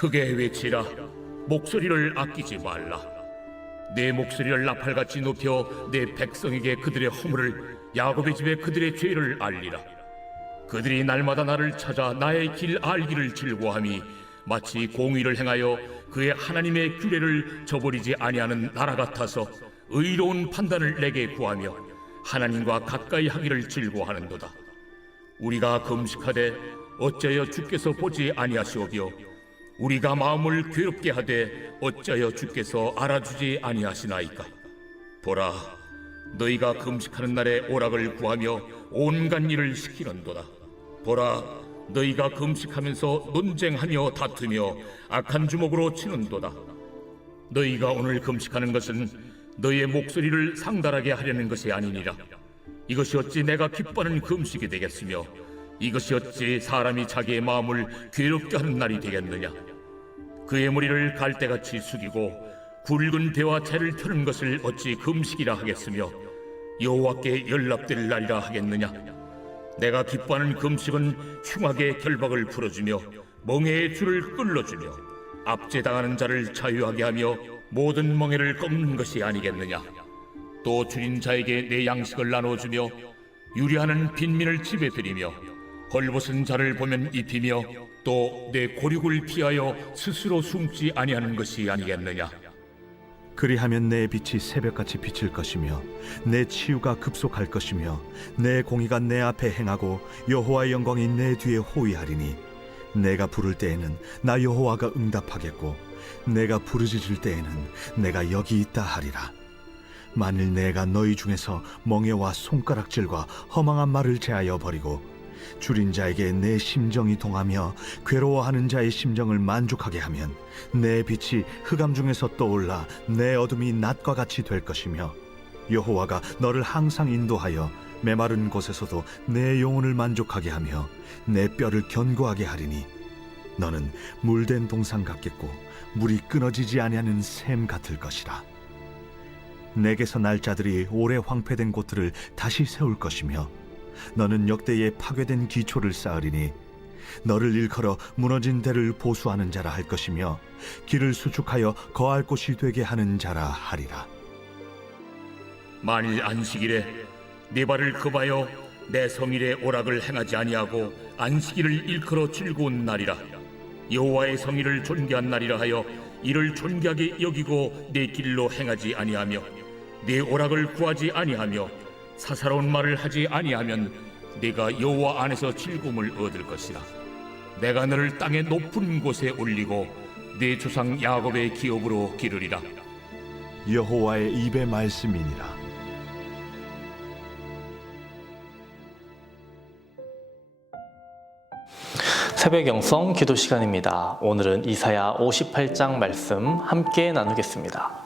크게 외치라. 목소리를 아끼지 말라. 내 목소리를 나팔같이 높여 내 백성에게 그들의 허물을, 야곱의 집에 그들의 죄를 알리라. 그들이 날마다 나를 찾아 나의 길 알기를 즐거워함이 마치 공의를 행하여 그의 하나님의 규례를 저버리지 아니하는 나라 같아서 의로운 판단을 내게 구하며 하나님과 가까이 하기를 즐거워하는도다. 우리가 금식하되 어찌하여 주께서 보지 아니하시오며 우리가 마음을 괴롭게 하되 어찌하여 주께서 알아주지 아니하시나이까. 보라, 너희가 금식하는 날에 오락을 구하며 온갖 일을 시키는도다. 보라, 너희가 금식하면서 논쟁하며 다투며 악한 주먹으로 치는도다. 너희가 오늘 금식하는 것은 너희의 목소리를 상달하게 하려는 것이 아니니라. 이것이 어찌 내가 기뻐하는 금식이 되겠으며 이것이 어찌 사람이 자기의 마음을 괴롭게 하는 날이 되겠느냐. 그의 머리를 갈대같이 숙이고 굵은 배와 재를 펴는 것을 어찌 금식이라 하겠으며 여호와께 연락될 날이라 하겠느냐. 내가 기뻐하는 금식은 흉악의 결박을 풀어주며 멍에의 줄을 끌어주며 압제당하는 자를 자유하게 하며 모든 멍에를 꺾는 것이 아니겠느냐. 또 줄인 자에게 내 양식을 나눠주며 유리하는 빈민을 집에 들이며 헐벗은 자를 보면 입히며 또 내 고륙을 피하여 스스로 숨지 아니하는 것이 아니겠느냐. 그리하면 내 빛이 새벽같이 비칠 것이며 내 치유가 급속할 것이며 내 공의가 내 앞에 행하고 여호와의 영광이 내 뒤에 호위하리니 내가 부를 때에는 나 여호와가 응답하겠고 내가 부르짖을 때에는 내가 여기 있다 하리라. 만일 내가 너희 중에서 멍에와 손가락질과 허망한 말을 제하여 버리고 줄인 자에게 내 심정이 동하며 괴로워하는 자의 심정을 만족하게 하면 내 빛이 흑암 중에서 떠올라 내 어둠이 낮과 같이 될 것이며 여호와가 너를 항상 인도하여 메마른 곳에서도 내 영혼을 만족하게 하며 내 뼈를 견고하게 하리니 너는 물된 동상 같겠고 물이 끊어지지 아니하는 샘 같을 것이라. 내게서 날 자들이 오래 황폐된 곳들을 다시 세울 것이며 너는 역대에 파괴된 기초를 쌓으리니 너를 일컬어 무너진 데를 보수하는 자라 할 것이며 길을 수축하여 거할 곳이 되게 하는 자라 하리라. 만일 안식일에 네 발을 급하여 내 성일에 오락을 행하지 아니하고 안식일을 일컬어 즐거운 날이라. 여호와의 성일을 존귀한 날이라 하여 이를 존귀하게 여기고 내 길로 행하지 아니하며 네 오락을 구하지 아니하며 사사로운 말을 하지 아니하면 네가 여호와 안에서 즐거움을 얻을 것이라. 내가 너를 땅의 높은 곳에 올리고 네 조상 야곱의 기업으로 기르리라. 여호와의 입의 말씀이니라. 새벽 영성 기도 시간입니다. 오늘은 이사야 58장 말씀 함께 나누겠습니다.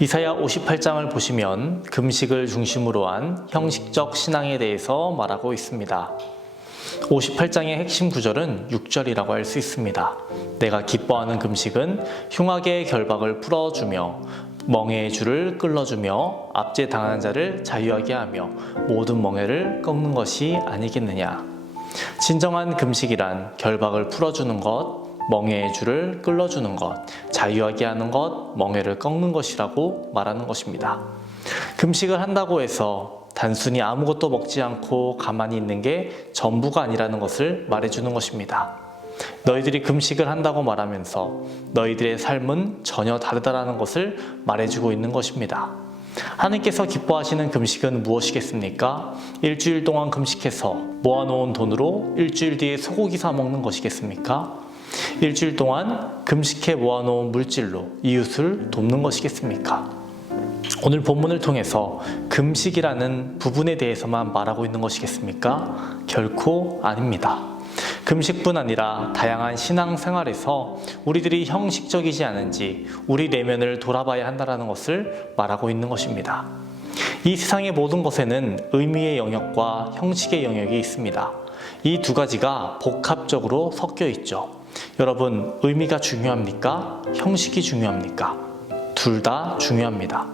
이사야 58장을 보시면 금식을 중심으로 한 형식적 신앙에 대해서 말하고 있습니다. 58장의 핵심 구절은 6절이라고 할 수 있습니다. 내가 기뻐하는 금식은 흉악의 결박을 풀어주며 멍에의 줄을 끌어주며 압제당하는 자를 자유하게 하며 모든 멍에를 꺾는 것이 아니겠느냐. 진정한 금식이란 결박을 풀어주는 것, 멍에의 줄을 끌어주는 것, 자유하게 하는 것, 멍에를 꺾는 것이라고 말하는 것입니다. 금식을 한다고 해서 단순히 아무것도 먹지 않고 가만히 있는 게 전부가 아니라는 것을 말해주는 것입니다. 너희들이 금식을 한다고 말하면서 너희들의 삶은 전혀 다르다라는 것을 말해주고 있는 것입니다. 하나님께서 기뻐하시는 금식은 무엇이겠습니까? 일주일 동안 금식해서 모아놓은 돈으로 일주일 뒤에 소고기 사 먹는 것이겠습니까? 일주일 동안 금식해 모아놓은 물질로 이웃을 돕는 것이겠습니까? 오늘 본문을 통해서 금식이라는 부분에 대해서만 말하고 있는 것이겠습니까? 결코 아닙니다. 금식뿐 아니라 다양한 신앙생활에서 우리들이 형식적이지 않은지 우리 내면을 돌아봐야 한다는 것을 말하고 있는 것입니다. 이 세상의 모든 것에는 의미의 영역과 형식의 영역이 있습니다. 이 두 가지가 복합적으로 섞여 있죠. 여러분, 의미가 중요합니까? 형식이 중요합니까? 둘 다 중요합니다.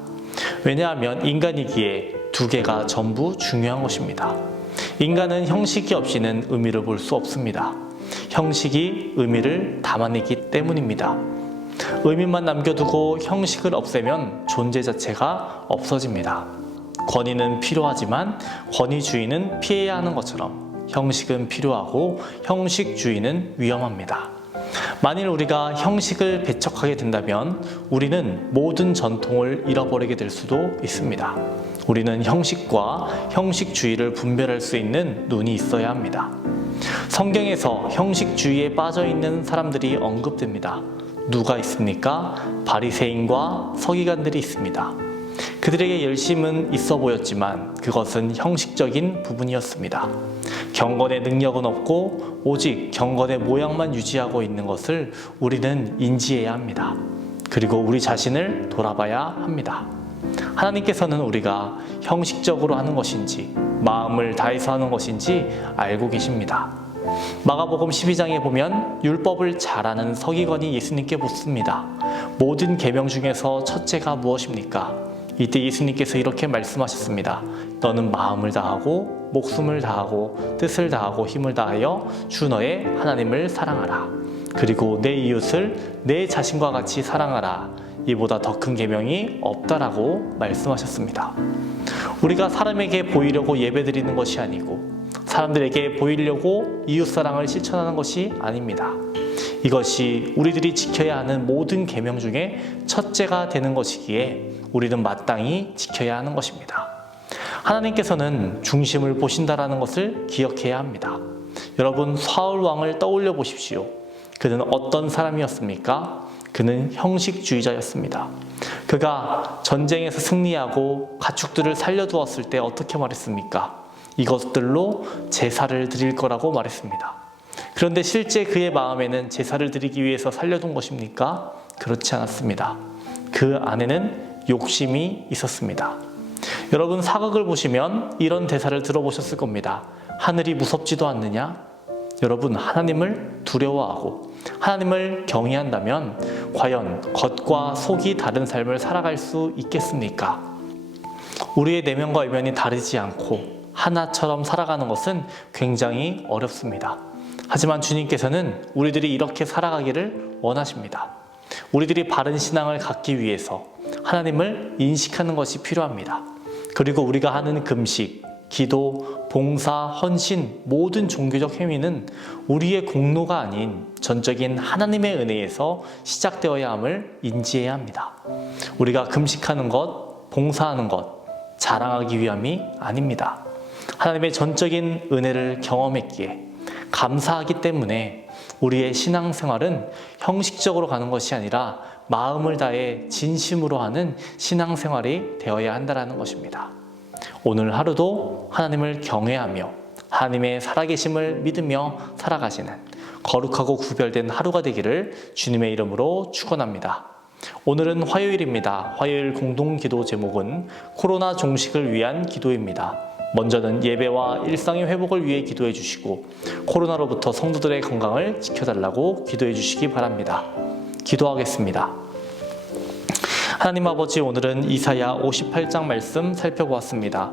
왜냐하면 인간이기에 두 개가 전부 중요한 것입니다. 인간은 형식이 없이는 의미를 볼 수 없습니다. 형식이 의미를 담아내기 때문입니다. 의미만 남겨두고 형식을 없애면 존재 자체가 없어집니다. 권위는 필요하지만 권위주의는 피해야 하는 것처럼 형식은 필요하고 형식주의는 위험합니다. 만일 우리가 형식을 배척하게 된다면 우리는 모든 전통을 잃어버리게 될 수도 있습니다. 우리는 형식과 형식주의를 분별할 수 있는 눈이 있어야 합니다. 성경에서 형식주의에 빠져 있는 사람들이 언급됩니다. 누가 있습니까? 바리새인과 서기관들이 있습니다. 그들에게 열심은 있어 보였지만 그것은 형식적인 부분이었습니다. 경건의 능력은 없고 오직 경건의 모양만 유지하고 있는 것을 우리는 인지해야 합니다. 그리고 우리 자신을 돌아봐야 합니다. 하나님께서는 우리가 형식적으로 하는 것인지 마음을 다해서 하는 것인지 알고 계십니다. 마가복음 12장에 보면 율법을 잘 아는 서기관이 예수님께 묻습니다. 모든 계명 중에서 첫째가 무엇입니까? 이때 예수님께서 이렇게 말씀하셨습니다. 너는 마음을 다하고 목숨을 다하고 뜻을 다하고 힘을 다하여 주 너의 하나님을 사랑하라. 그리고 내 이웃을 내 자신과 같이 사랑하라. 이보다 더 큰 계명이 없다라고 말씀하셨습니다. 우리가 사람에게 보이려고 예배드리는 것이 아니고 사람들에게 보이려고 이웃사랑을 실천하는 것이 아닙니다. 이것이 우리들이 지켜야 하는 모든 계명 중에 첫째가 되는 것이기에 우리는 마땅히 지켜야 하는 것입니다. 하나님께서는 중심을 보신다라는 것을 기억해야 합니다. 여러분, 사울 왕을 떠올려 보십시오. 그는 어떤 사람이었습니까? 그는 형식주의자였습니다. 그가 전쟁에서 승리하고 가축들을 살려두었을 때 어떻게 말했습니까? 이것들로 제사를 드릴 거라고 말했습니다. 그런데 실제 그의 마음에는 제사를 드리기 위해서 살려둔 것입니까? 그렇지 않았습니다. 그 안에는 욕심이 있었습니다. 여러분, 사극을 보시면 이런 대사를 들어보셨을 겁니다. 하늘이 무섭지도 않느냐? 여러분, 하나님을 두려워하고 하나님을 경외한다면 과연 겉과 속이 다른 삶을 살아갈 수 있겠습니까? 우리의 내면과 외면이 다르지 않고 하나처럼 살아가는 것은 굉장히 어렵습니다. 하지만 주님께서는 우리들이 이렇게 살아가기를 원하십니다. 우리들이 바른 신앙을 갖기 위해서 하나님을 인식하는 것이 필요합니다. 그리고 우리가 하는 금식, 기도, 봉사, 헌신, 모든 종교적 행위는 우리의 공로가 아닌 전적인 하나님의 은혜에서 시작되어야 함을 인지해야 합니다. 우리가 금식하는 것, 봉사하는 것, 자랑하기 위함이 아닙니다. 하나님의 전적인 은혜를 경험했기에 감사하기 때문에 우리의 신앙생활은 형식적으로 가는 것이 아니라 마음을 다해 진심으로 하는 신앙생활이 되어야 한다는 것입니다. 오늘 하루도 하나님을 경외하며 하나님의 살아계심을 믿으며 살아가시는 거룩하고 구별된 하루가 되기를 주님의 이름으로 축원합니다. 오늘은 화요일입니다. 화요일 공동기도 제목은 코로나 종식을 위한 기도입니다. 먼저는 예배와 일상의 회복을 위해 기도해 주시고 코로나로부터 성도들의 건강을 지켜달라고 기도해 주시기 바랍니다. 기도하겠습니다. 하나님 아버지, 오늘은 이사야 58장 말씀 살펴보았습니다.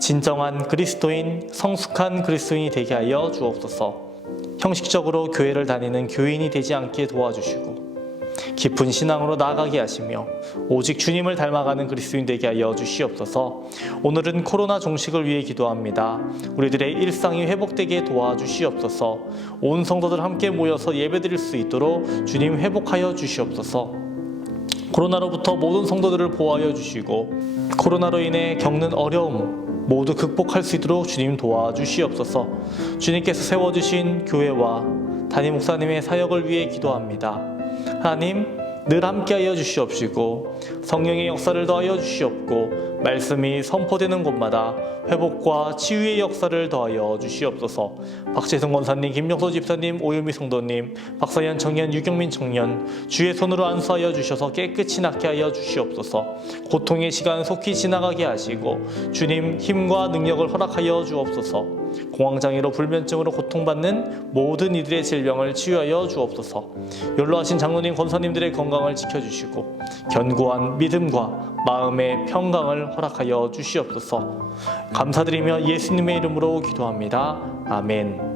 진정한 그리스도인, 성숙한 그리스도인이 되게 하여 주옵소서. 형식적으로 교회를 다니는 교인이 되지 않게 도와주시고 깊은 신앙으로 나아가게 하시며 오직 주님을 닮아가는 그리스도인 되게 하여 주시옵소서. 오늘은 코로나 종식을 위해 기도합니다. 우리들의 일상이 회복되게 도와주시옵소서. 온 성도들 함께 모여서 예배드릴 수 있도록 주님 회복하여 주시옵소서. 코로나로부터 모든 성도들을 보호하여 주시고 코로나로 인해 겪는 어려움 모두 극복할 수 있도록 주님 도와주시옵소서. 주님께서 세워주신 교회와 담임 목사님의 사역을 위해 기도합니다. 하나님, 늘 함께하여 주시옵시고 성령의 역사를 더하여 주시옵고 말씀이 선포되는 곳마다 회복과 치유의 역사를 더하여 주시옵소서. 박재성 권사님, 김용서 집사님, 오유미 성도님, 박사연 청년, 유경민 청년 주의 손으로 안수하여 주셔서 깨끗이 낫게 하여 주시옵소서. 고통의 시간 속히 지나가게 하시고 주님 힘과 능력을 허락하여 주옵소서. 공황장애로 불면증으로 고통받는 모든 이들의 질병을 치유하여 주옵소서. 연로하신 장로님, 권사님들의 건강을 지켜주시고 견고한 믿음과 마음의 평강을 허락하여 주시옵소서. 감사드리며 예수님의 이름으로 기도합니다. 아멘.